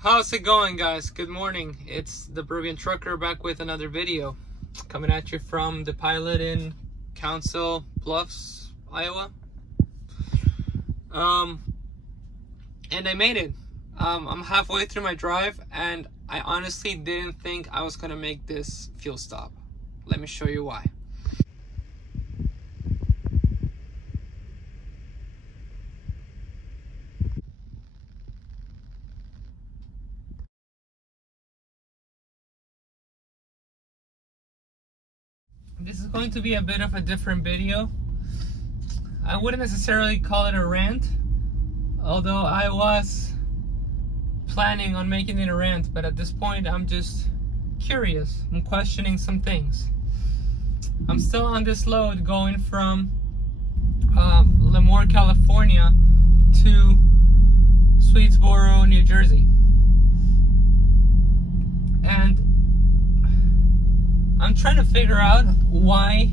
How's it going, guys? Good morning. It's the Peruvian Trucker back with another video, coming at you from the pilot in Council Bluffs, Iowa. And I made it. I'm halfway through my drive, and I honestly didn't think I was gonna make this fuel stop. Let me show you why. This is going to be a bit of a different video. I wouldn't necessarily call it a rant, although I was planning on making it a rant, but at this point I'm just curious. I'm questioning some things. I'm still on this load going from Lemoore, California to Swedesboro, New Jersey. And I'm trying to figure out why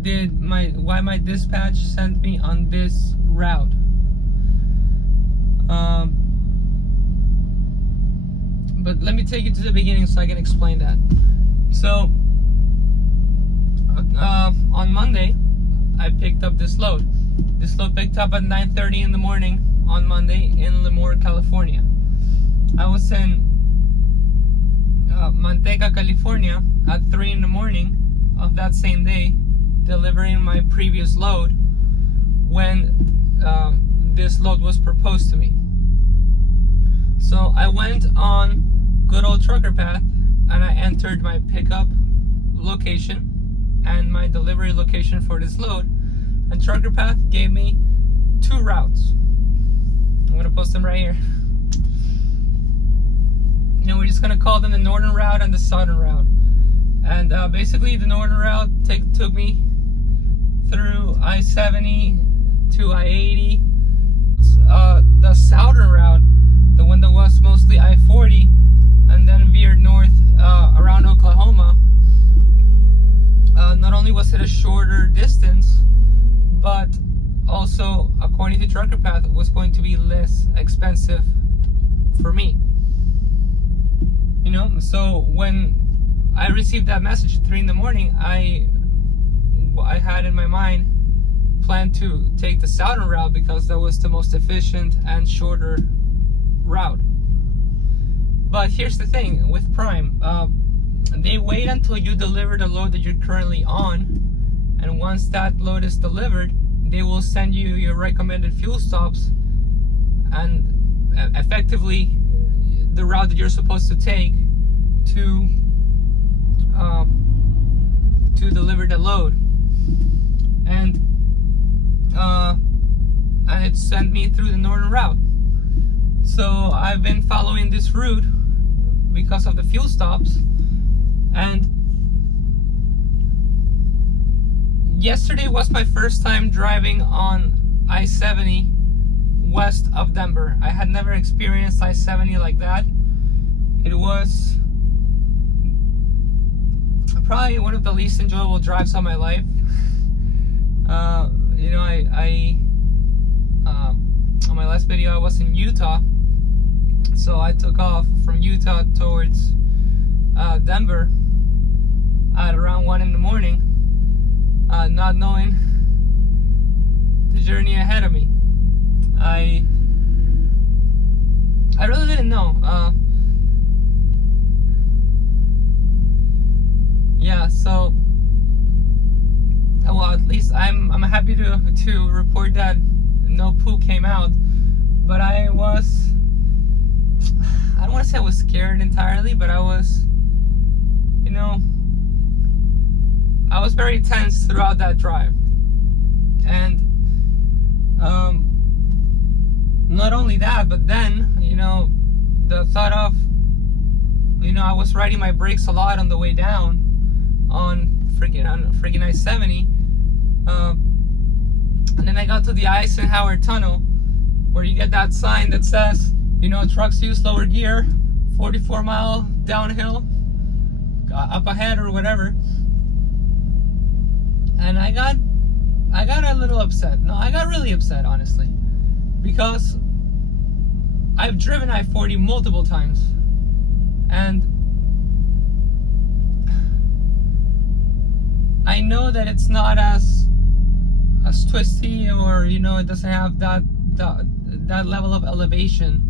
my dispatch sent me on this route. But let me take you to the beginning so I can explain that. So on Monday, I picked up this load. This load picked up at 9:30 in the morning on Monday in Lemoore, California. I was in Manteca, California at 3 in the morning of that same day, delivering my previous load when this load was proposed to me. So I went on good old Trucker Path and I entered my pickup location and my delivery location for this load, and Trucker Path gave me two routes. I'm gonna post them right here. We're just gonna call them the northern route and the southern route. And basically the northern route took me through I-70 to I-80. The southern route, the one that was mostly I-40 and then veered north around Oklahoma, not only was it a shorter distance, but also, according to Trucker Path, it was going to be less expensive for me. So when I received that message at 3 in the morning, I had in my mind planned to take the southern route because that was the most efficient and shorter route. But here's the thing with Prime, they wait until you deliver the load that you're currently on, and once that load is delivered, they will send you your recommended fuel stops and effectively the route that you're supposed to take to deliver the load. And it sent me through the northern route. So I've been following this route because of the fuel stops. And yesterday was my first time driving on I-70 west of Denver. I had never experienced I-70 like that. It was probably one of the least enjoyable drives of my life. On my last video I was in Utah, so I took off from Utah towards Denver at around 1 in the morning, not knowing the journey ahead of me. I really didn't know. Yeah, so well, at least I'm happy to report that no poo came out, but I don't want to say I was scared entirely, but I was, I was very tense throughout that drive. And not only that, but then, the thought of, I was riding my brakes a lot on the way down on freaking I-70, and then I got to the Eisenhower Tunnel, where you get that sign that says, trucks use lower gear, 44-mile downhill, up ahead or whatever. And I got a little upset. No, I got really upset, honestly, because I've driven I-40 multiple times, and I know that it's not as twisty, or you know, it doesn't have that level of elevation.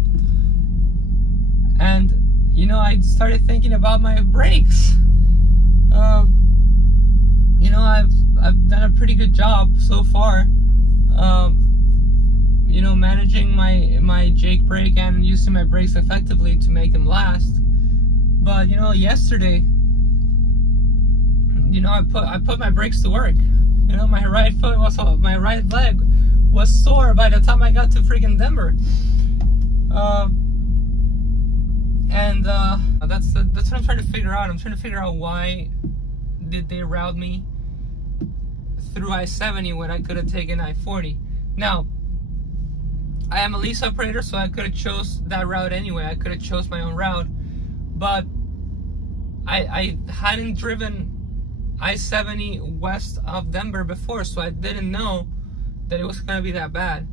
And you know, I started thinking about my brakes. You know, I've done a pretty good job so far. You know, managing my Jake brake and using my brakes effectively to make them last. But you know, yesterday, you know, I put my brakes to work. You know, my right leg was sore by the time I got to freaking Denver. That's what I'm trying to figure out. I'm trying to figure out why did they route me through I-70 when I could have taken I-40. Now, I am a lease operator, so I could have chose that route anyway. I could have chose my own route, but I hadn't driven I-70 west of Denver before, so I didn't know that it was going to be that bad.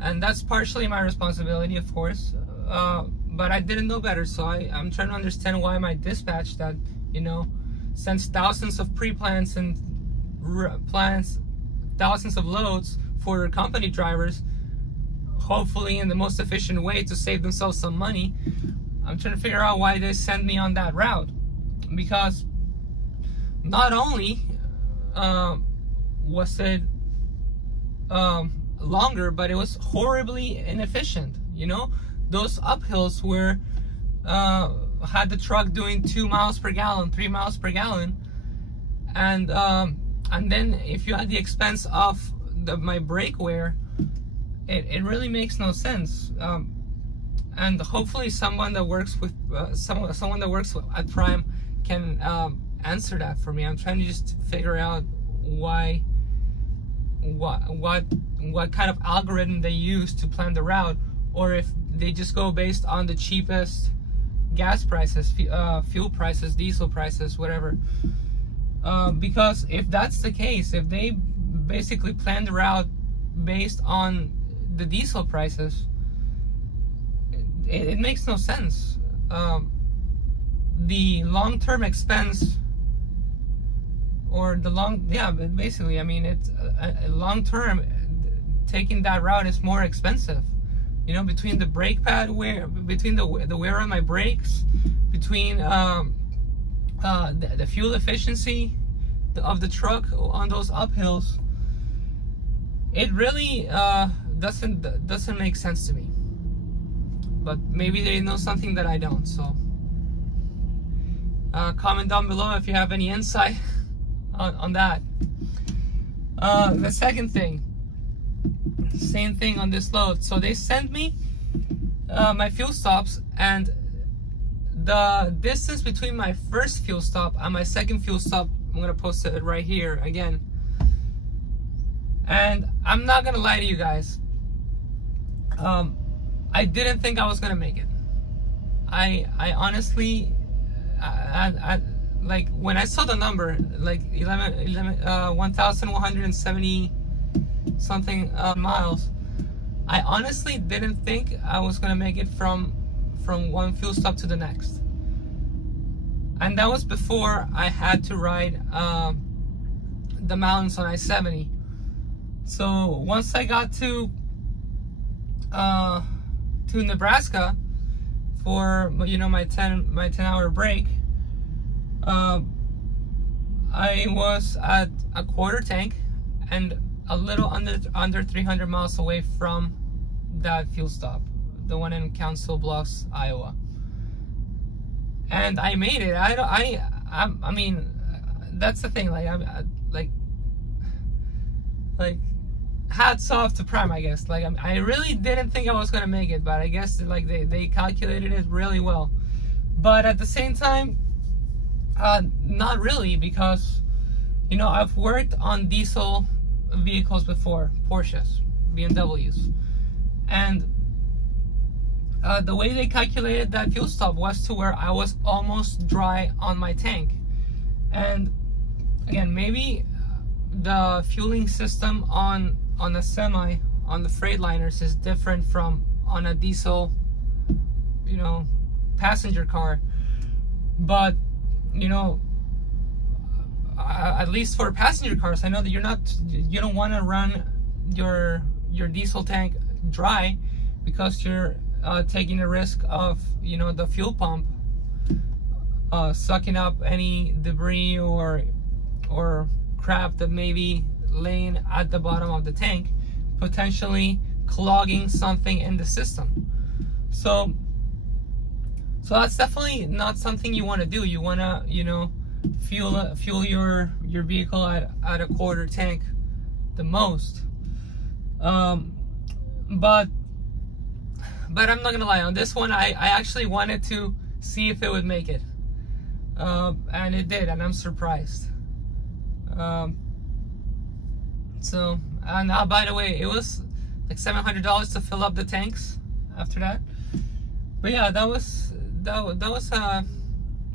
And that's partially my responsibility, of course, but I didn't know better. So I'm trying to understand why my dispatch that, you know, sends thousands of pre-plans and plans thousands of loads for company drivers, hopefully in the most efficient way to save themselves some money. I'm trying to figure out why they sent me on that route, because not only was it longer, but it was horribly inefficient. You know, those uphills were had the truck doing 2 miles per gallon, 3 miles per gallon, and then if you add the expense of my brake wear, it really makes no sense. And hopefully someone that works with someone that works at Prime can answer that for me. I'm trying to just figure out what kind of algorithm they use to plan the route, or if they just go based on the cheapest gas prices, fuel prices, diesel prices, whatever. Because if that's the case, if they basically plan the route based on the diesel prices, it makes no sense. The long-term expense, or basically, I mean, it's long-term, taking that route is more expensive. You know, between the brake pad wear, between the wear on my brakes, between the fuel efficiency of the truck on those uphills, it really doesn't make sense to me. But maybe they know something that I don't. So comment down below if you have any insight on that. The second thing, same thing on this load. So they sent me my fuel stops, and the distance between my first fuel stop and my second fuel stop, I'm gonna post it right here again. And I'm not gonna lie to you guys, I didn't think I was gonna make it. I honestly, like when I saw the number, like 1,170 something miles, I honestly didn't think I was gonna make it from one fuel stop to the next. And that was before I had to ride the mountains on I-70. So once I got to Nebraska for, you know, my 10-hour break, I was at a quarter tank and a little under 300 miles away from that fuel stop, the one in Council Bluffs, Iowa. And I made it. I mean, that's the thing. Like hats off to Prime, I guess. Like I really didn't think I was gonna make it, but I guess like they calculated it really well. But at the same time, not really, because you know, I've worked on diesel vehicles before, Porsches, BMWs, and the way they calculated that fuel stop was to where I was almost dry on my tank. And again, maybe the fueling system on a semi, on the Freightliners, is different from on a diesel you know, passenger car. But you know, at least for passenger cars, I know that you don't want to run your diesel tank dry, because you're taking a risk of, you know, the fuel pump sucking up any debris or crap that may be laying at the bottom of the tank, potentially clogging something in the system. So that's definitely not something you want to do. You want to, you know, fuel your vehicle at a quarter tank the most. But I'm not gonna lie, on this one I actually wanted to see if it would make it, and it did, and I'm surprised. So, and by the way, it was like $700 to fill up the tanks after that. But yeah, that was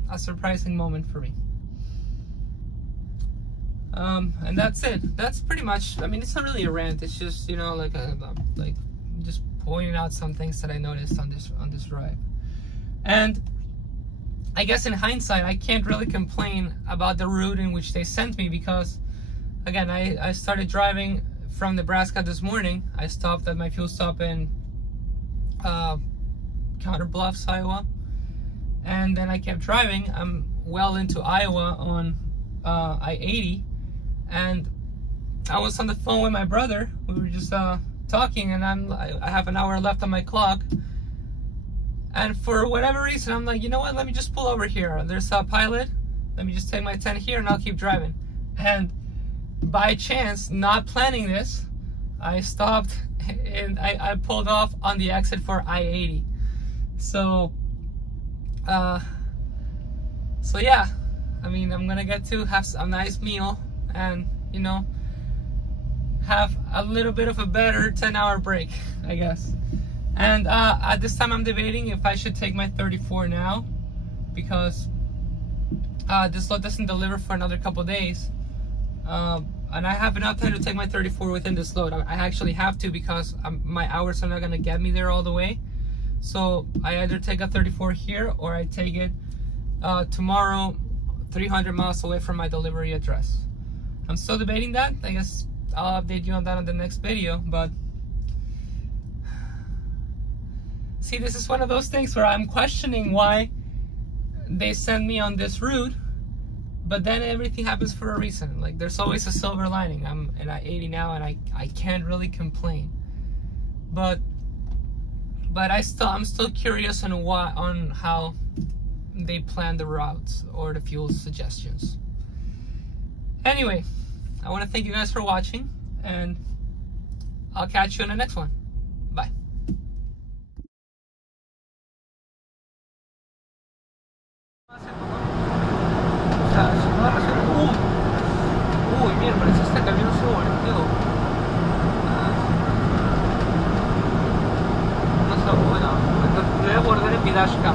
a surprising moment for me. And that's it. That's pretty much, I mean, it's not really a rant. It's just, you know, like just pointing out some things that I noticed on this drive. And I guess in hindsight, I can't really complain about the route in which they sent me, because again, I started driving from Nebraska this morning. I stopped at my fuel stop in Counter Bluffs, Iowa, and then I kept driving. I'm well into Iowa on I-80, and I was on the phone with my brother. We were just talking, and I have an hour left on my clock, and for whatever reason I'm like, you know what, let me just pull over here. There's a pilot, let me just take my 10 here and I'll keep driving. And by chance, not planning this, I stopped and I pulled off on the exit for I-80. So yeah, I mean, I'm gonna get to have a nice meal and, you know, have a little bit of a better 10-hour break, I guess. And at this time I'm debating if I should take my 34 now, because this load doesn't deliver for another couple days, and I have enough time to take my 34 within this load. I actually have to, because my hours are not gonna get me there all the way. So I either take a 34 here, or I take it tomorrow 300 miles away from my delivery address. I'm still debating that. I guess I'll update you on that on the next video. But see, this is one of those things where I'm questioning why they send me on this route, but then everything happens for a reason. Like, there's always a silver lining. I'm at I-80 now, and I can't really complain. But I'm still curious on how they plan the routes or the fuel suggestions. Anyway, I want to thank you guys for watching, and I'll catch you in the next one. Bye. Uy, mira, parece este camión se volteó. No está bueno. Le voy a guardar en Pidashka.